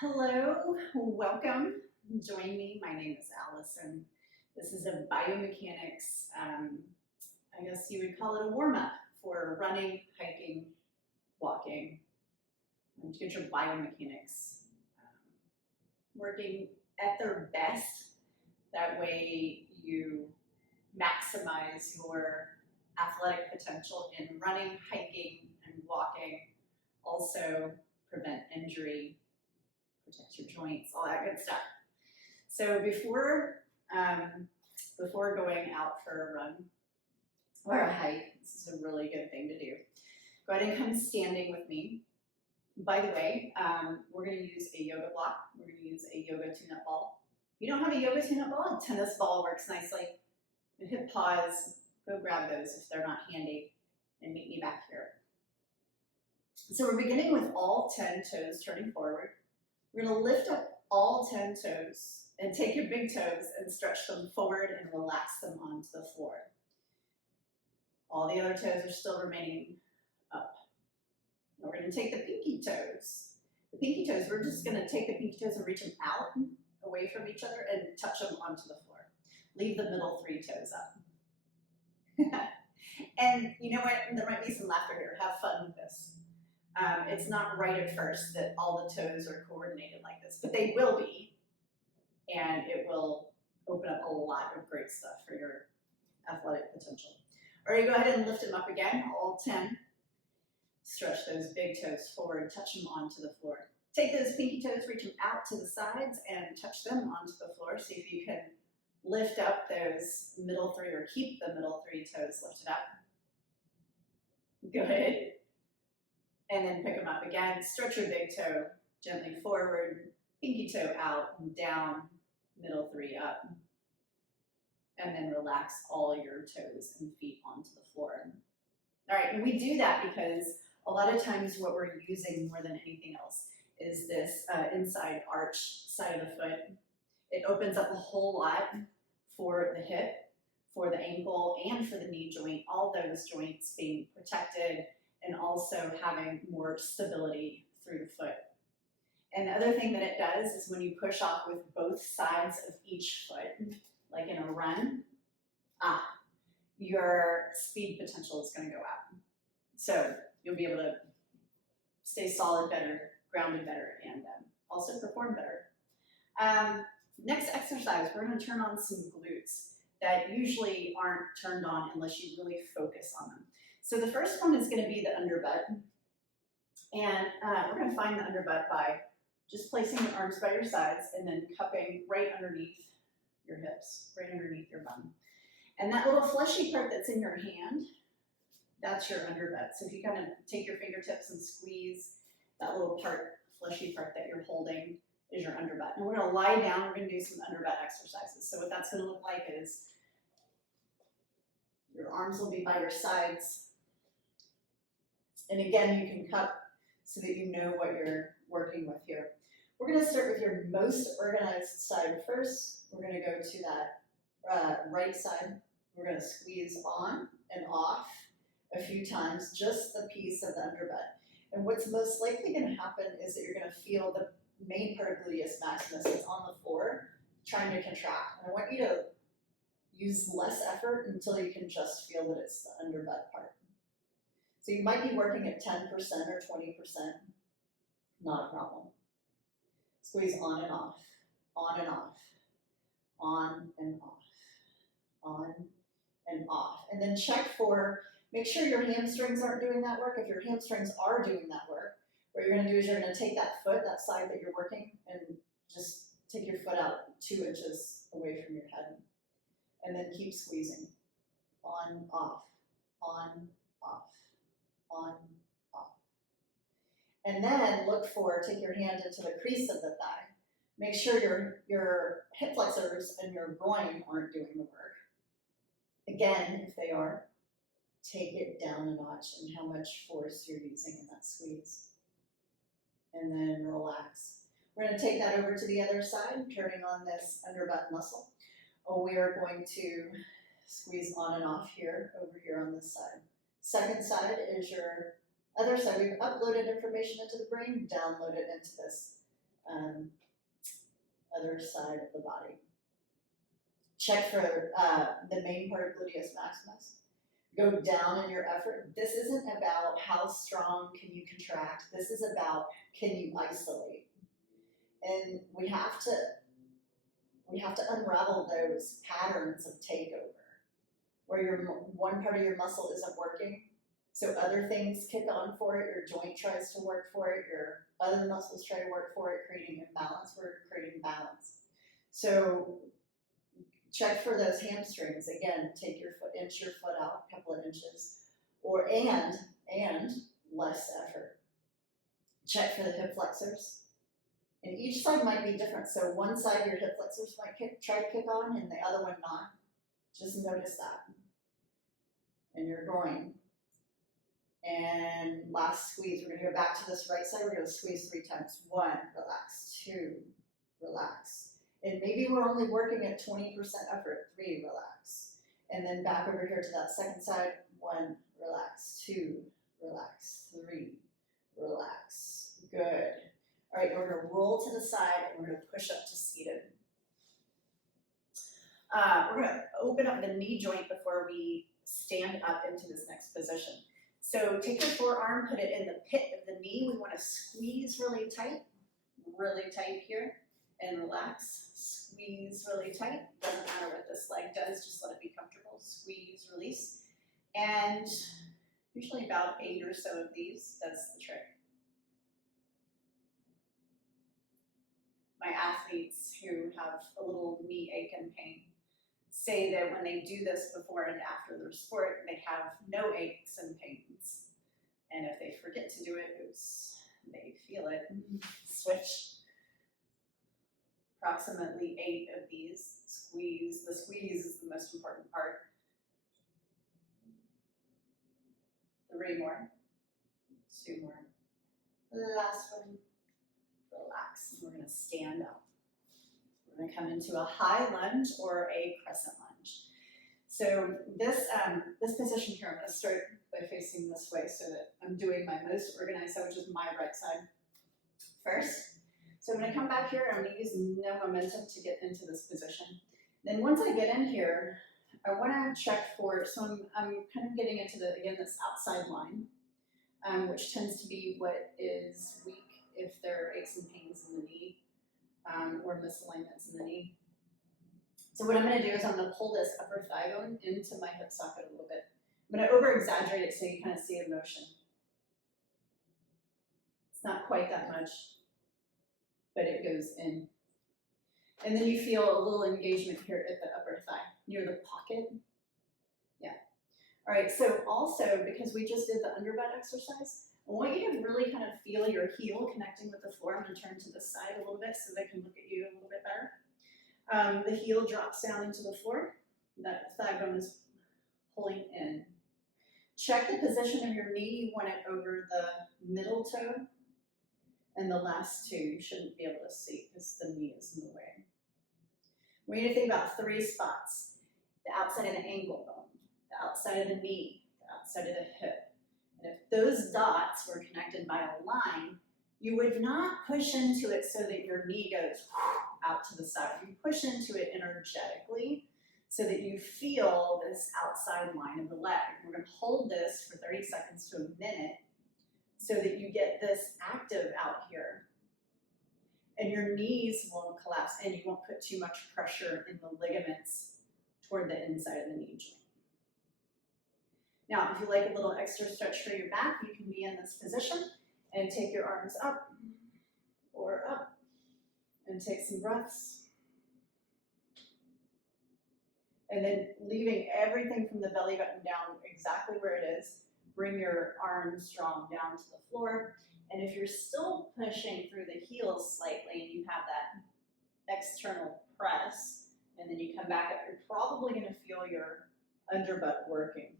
Hello, welcome. Join me. My name is Allison. This is a biomechanics, I guess you would call it a warm up for running, hiking, walking, to get your biomechanics working at their best. That way you maximize your athletic potential in running, hiking, and walking. Also prevent injury, protect your joints, all that good stuff. So before going out for a run or a hike, this is a really good thing to do. Go ahead and come standing with me. By the way, we're going to use a yoga block. We're going to use a yoga tune-up ball. If you don't have a yoga tune-up ball, a tennis ball works nicely. And hit pause, go grab those if they're not handy, and meet me back here. So we're beginning with all 10 toes turning forward. We're going to lift up all 10 toes and take your big toes and stretch them forward and relax them onto the floor. All the other toes are still remaining up. Now we're going to take the pinky toes. The pinky toes, we're just going to take the pinky toes and reach them out away from each other and touch them onto the floor. Leave the middle 3 toes up. And you know what? There might be some laughter here. Have fun with this. It's not right at first that all the toes are coordinated like this, but they will be, and it will open up a lot of great stuff for your athletic potential. All right, go ahead and lift them up again, all 10. Stretch those big toes forward, touch them onto the floor. Take those pinky toes, reach them out to the sides, and touch them onto the floor. See if you can lift up those middle 3, or keep the middle 3 toes lifted up. Good. And then pick them up again. Stretch your big toe gently forward, pinky toe out and down, middle 3 up. And then relax all your toes and feet onto the floor. All right, and we do that because a lot of times what we're using more than anything else is this inside arch side of the foot. It opens up a whole lot for the hip, for the ankle, and for the knee joint, all those joints being protected and also having more stability through the foot. And the other thing that it does is when you push off with both sides of each foot, like in a run, your speed potential is going to go up. So you'll be able to stay solid better, grounded better, and also perform better. Next exercise, we're going to turn on some glutes that usually aren't turned on unless you really focus on them. So the first one is going to be the underbutt. And we're going to find the underbutt by just placing your arms by your sides and then cupping right underneath your hips, right underneath your bum. And that little fleshy part that's in your hand, that's your underbutt. So if you kind of take your fingertips and squeeze that little part, fleshy part that you're holding is your underbutt. And we're going to lie down, we're going to do some underbutt exercises. So what that's going to look like is your arms will be by your sides. And again, you can cup so that you know what you're working with here. We're going to start with your most organized side first. We're going to go to that right side. We're going to squeeze on and off a few times, just the piece of the underbutt. And what's most likely going to happen is that you're going to feel the main part of gluteus maximus is on the floor trying to contract. And I want you to use less effort until you can just feel that it's the underbutt part. So you might be working at 10% or 20%, not a problem. Squeeze on and off, on and off, on and off, on and off. And then check for, make sure your hamstrings aren't doing that work. If your hamstrings are doing that work, what you're going to do is you're going to take that foot, that side that you're working, and just take your foot out 2 inches away from your head. And then keep squeezing. On, off, on, off, on, off. And then look for, take your hand into the crease of the thigh. Make sure your hip flexors and your groin aren't doing the work. Again, if they are, take it down a notch in how much force you're using in that squeeze. And then relax. We're going to take that over to the other side, turning on this underbutt muscle. We are going to squeeze on and off here, over here on this side. Second side is your other side. We've uploaded information into the brain, download it into this. Other side of the body. Check for the main part of gluteus maximus. Go down in your effort. This isn't about how strong can you contract. This is about can you isolate. And we have to unravel those patterns of takeover, where one part of your muscle isn't working, so other things kick on for it. Your joint tries to work for it. Your other muscles try to work for it, creating imbalance. We're creating balance. So check for those hamstrings. Again, take your foot, inch your foot out a couple of inches, and less effort. Check for the hip flexors. And each side might be different. So one side your hip flexors might try to kick on, and the other one not. Just notice that. And your groin. And last squeeze. We're going to go back to this right side. We're going to squeeze 3 times. 1, relax. 2, relax. And maybe we're only working at 20% effort. 3, relax. And then back over here to that second side. 1, relax. 2, relax. 3, relax. Good. All right, we're going to roll to the side and we're going to push up to seated. We're going to open up the knee joint before we stand up into this next position. So take your forearm, put it in the pit of the knee. We want to squeeze really tight here, and relax. Squeeze really tight. Doesn't matter what this leg does, just let it be comfortable. Squeeze, release. And usually about 8 or so of these, that's the trick. My athletes who have a little knee ache and pain say that when they do this before and after their sport, they have no aches and pains. And if they forget to do it, oops, they feel it. Switch. Approximately 8 of these. Squeeze. The squeeze is the most important part. 3 more. 2 more. Last one. Relax. We're going to stand up. We're going to come into a high lunge or a crescent lunge. So this position here, I'm going to start by facing this way so that I'm doing my most organized side, which is my right side first. So I'm going to come back here and I'm going to use no momentum to get into this position. Then once I get in here, I want to check for, so I'm kind of getting into this outside line, which tends to be what is weak if there are aches and pains in the knee or misalignments in the knee. So what I'm going to do is I'm going to pull this upper thigh bone into my hip socket a little bit. I'm going to over-exaggerate it so you kind of see the motion. It's not quite that much, but it goes in. And then you feel a little engagement here at the upper thigh, near the pocket. Yeah. All right, so also, because we just did the underbutt exercise, I want you to really kind of feel your heel connecting with the floor. I'm going to turn to the side a little bit so they can look at you a little bit better. The heel drops down into the floor. That thigh bone is pulling in. Check the position of your knee. You want it over the middle toe and the last 2. You shouldn't be able to see because the knee is in the way. We need to think about 3 spots. The outside of the ankle bone, the outside of the knee, the outside of the hip. And if those dots were connected by a line, you would not push into it so that your knee goes out to the side. You push into it energetically so that you feel this outside line of the leg. We're going to hold this for 30 seconds to a minute so that you get this active out here. And your knees won't collapse and you won't put too much pressure in the ligaments toward the inside of the knee joint. Now, if you like a little extra stretch for your back, you can be in this position and take your arms up or up and take some breaths. And then leaving everything from the belly button down exactly where it is. Bring your arms strong down to the floor. And if you're still pushing through the heels slightly and you have that external press, and then you come back up, you're probably going to feel your underbutt working.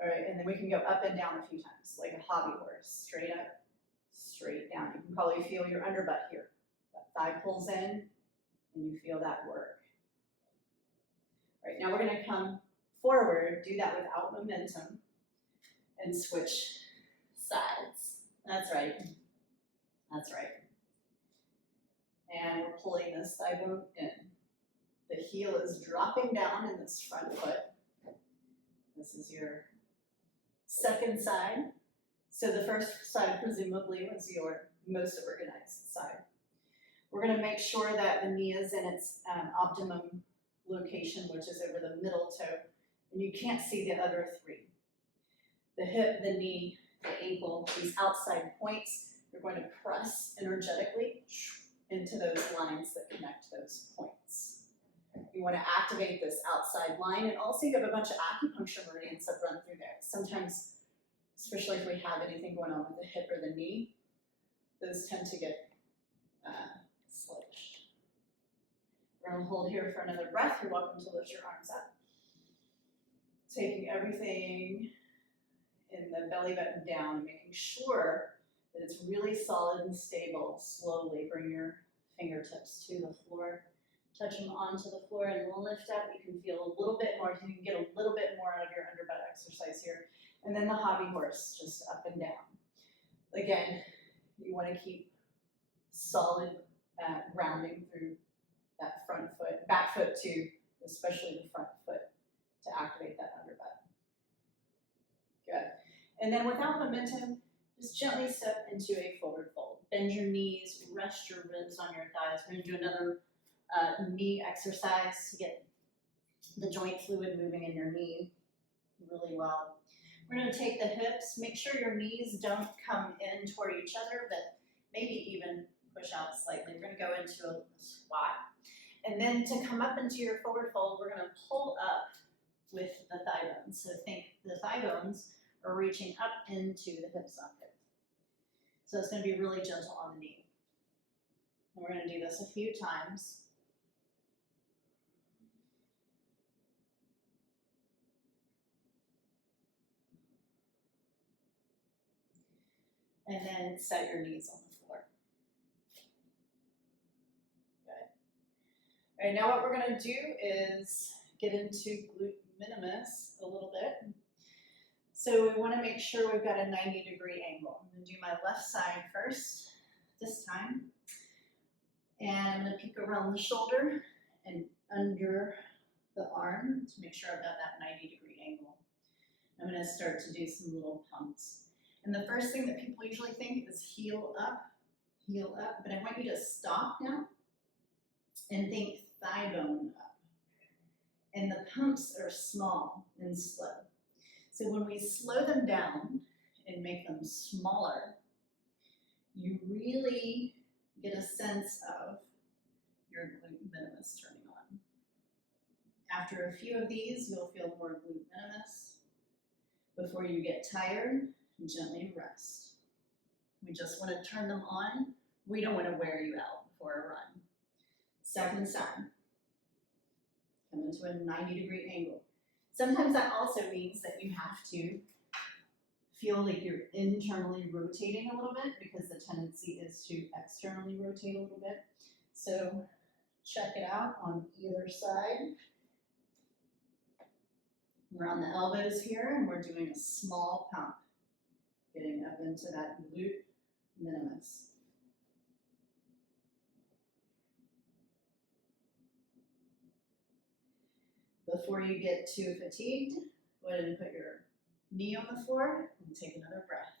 All right, and then we can go up and down a few times, like a hobby horse. Straight up, straight down. You can probably feel your underbutt here. That thigh pulls in, and you feel that work. All right, now we're going to come forward, do that without momentum, and switch sides. That's right. That's right. And we're pulling this thigh bone in. The heel is dropping down in this front foot. This is your second side. So the first side presumably was your most organized side. We're going to make sure that the knee is in its optimum location, which is over the middle toe, and you can't see the other three. The hip, the knee, the ankle, these outside points, you're going to press energetically into those lines that connect those points. You want to activate this outside line, and also you have a bunch of acupuncture meridians that run through there. Sometimes, especially if we have anything going on with the hip or the knee, those tend to get sluggish. We're going to hold here for another breath. You're welcome to lift your arms up. Taking everything in the belly button down, making sure that it's really solid and stable. Slowly bring your fingertips to the floor. Touch them onto the floor and lift up. You can feel a little bit more, you can get a little bit more out of your underbutt exercise here. And then the hobby horse, just up and down. Again, you want to keep solid grounding through that front foot, back foot too, especially the front foot to activate that underbutt. Good. And then without momentum, just gently step into a forward fold. Bend your knees, rest your ribs on your thighs. We're going to do another knee exercise to get the joint fluid moving in your knee really well. We're going to take the hips, make sure your knees don't come in toward each other, but maybe even push out slightly. We're going to go into a squat. And then to come up into your forward fold, we're going to pull up with the thigh bones. So think the thigh bones are reaching up into the hip socket. So it's going to be really gentle on the knee. And we're going to do this a few times. And then set your knees on the floor. Good. All right, now what we're going to do is get into glute minimus a little bit. So we want to make sure we've got a 90-degree angle. I'm going to do my left side first this time. And I'm going to peek around the shoulder and under the arm to make sure I've got that 90-degree angle. I'm going to start to do some little pumps. And the first thing that people usually think is heel up, but I want you to stop now and think thigh bone up. And the pumps are small and slow. So when we slow them down and make them smaller, you really get a sense of your glute minimus turning on. After a few of these, you'll feel more glute minimus. Before you get tired, gently rest. We just want to turn them on. We don't want to wear you out before a run. Second side. Come into a 90-degree angle. Sometimes that also means that you have to feel like you're internally rotating a little bit because the tendency is to externally rotate a little bit. So check it out on either side. We're on the elbows here and we're doing a small pump, getting up into that glute minimus. Before you get too fatigued, go ahead and put your knee on the floor and take another breath.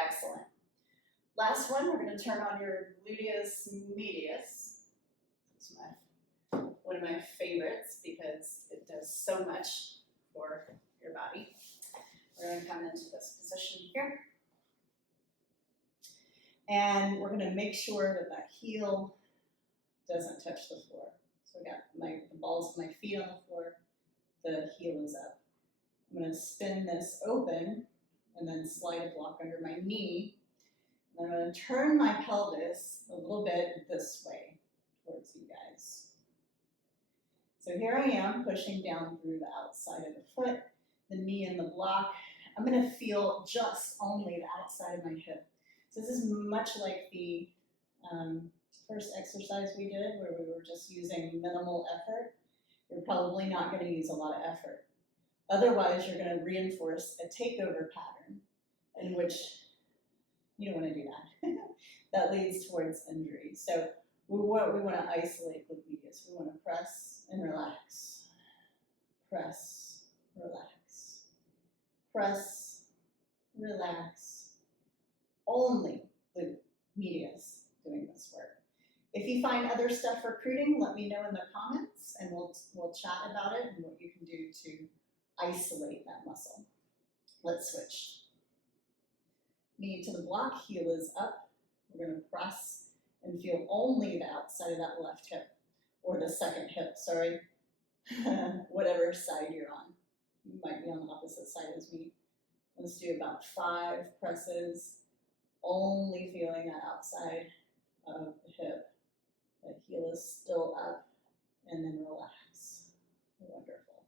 Excellent. Last one, we're going to turn on your gluteus medius. It's one of my favorites because it does so much for your body. We're going to come into this position here. And we're going to make sure that that heel doesn't touch the floor. So I got the balls of my feet on the floor, the heel is up. I'm going to spin this open and then slide a block under my knee. And I'm going to turn my pelvis a little bit this way towards you guys. So here I am pushing down through the outside of the foot, the knee in the block. I'm going to feel just only the outside of my hip. So this is much like the first exercise we did where we were just using minimal effort. You're probably not going to use a lot of effort. Otherwise, you're going to reinforce a takeover pattern. in which you don't want to do that. That leads towards injury. So we want to isolate glute medius. We want to press and relax. Press, relax. Press, relax. Only glute medius doing this work. If you find other stuff recruiting, let me know in the comments, and we'll chat about it and what you can do to isolate that muscle. Let's switch. Knee to the block, heel is up. We're going to press and feel only the outside of that left hip, or the second hip, sorry, whatever side you're on. You might be on the opposite side as me. Let's do about 5 presses, only feeling that outside of the hip. The heel is still up, and then relax. Wonderful.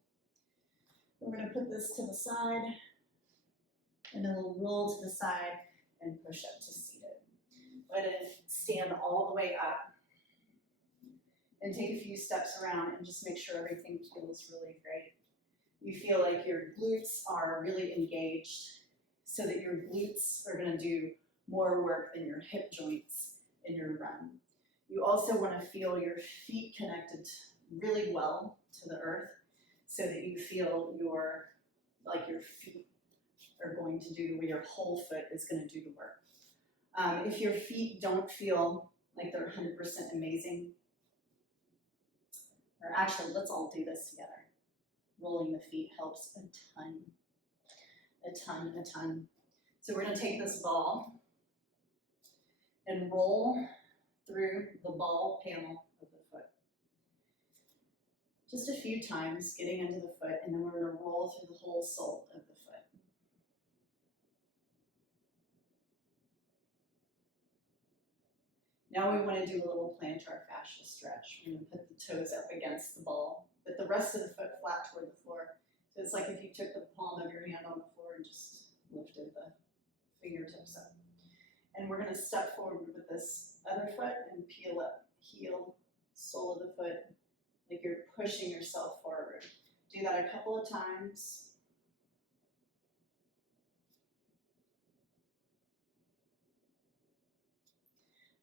We're going to put this to the side, and then we'll roll to the side and push up to seated. Let it stand all the way up, and take a few steps around and just make sure everything feels really great. You feel like your glutes are really engaged, so that your glutes are going to do more work than your hip joints in your run. You also want to feel your feet connected really well to the earth, so that you feel your feet are going to do, your whole foot is going to do the work. If your feet don't feel like they're 100% amazing, or actually, let's all do this together. Rolling the feet helps a ton, a ton, a ton. So we're going to take this ball and roll through the ball panel of the foot. Just a few times, getting into the foot, and then we're going to roll through the whole sole of the foot. Now we want to do a little plantar fascia stretch. We're going to put the toes up against the ball, but the rest of the foot flat toward the floor. So it's like if you took the palm of your hand on the floor and just lifted the fingertips up. And we're going to step forward with this other foot and peel up, heel, sole of the foot, like you're pushing yourself forward. Do that a couple of times.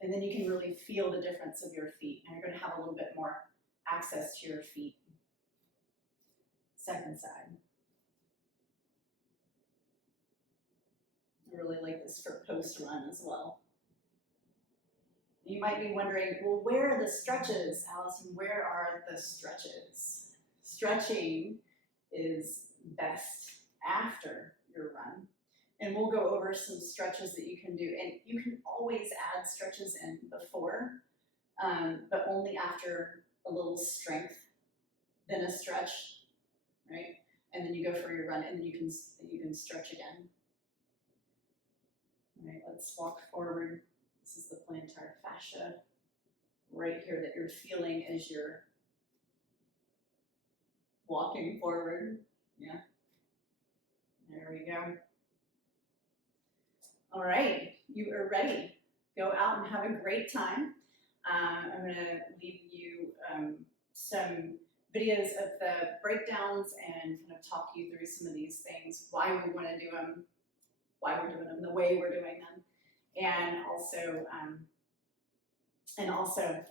And then you can really feel the difference of your feet. And you're going to have a little bit more access to your feet. Second side. I really like this for post run as well. You might be wondering, well, where are the stretches, Allison? Where are the stretches? Stretching is best after your run. And we'll go over some stretches that you can do. And you can always add stretches in before, but only after a little strength, then a stretch, right? And then you go for your run, and then you can stretch again. All right, let's walk forward. This is the plantar fascia right here that you're feeling as you're walking forward. Yeah, there we go. All right, you are ready. Go out and have a great time. I'm going to leave you some videos of the breakdowns and kind of talk you through some of these things, why we want to do them, why we're doing them, the way we're doing them, and also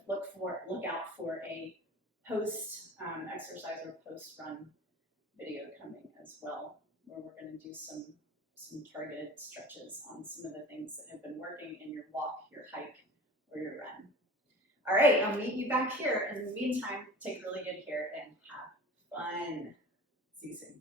look out for a post exercise or post run video coming as well, where we're going to do some targeted stretches on some of the things that have been working in your walk, your hike, or your run. All right, I'll meet you back here. In the meantime, take really good care and have fun. See you soon.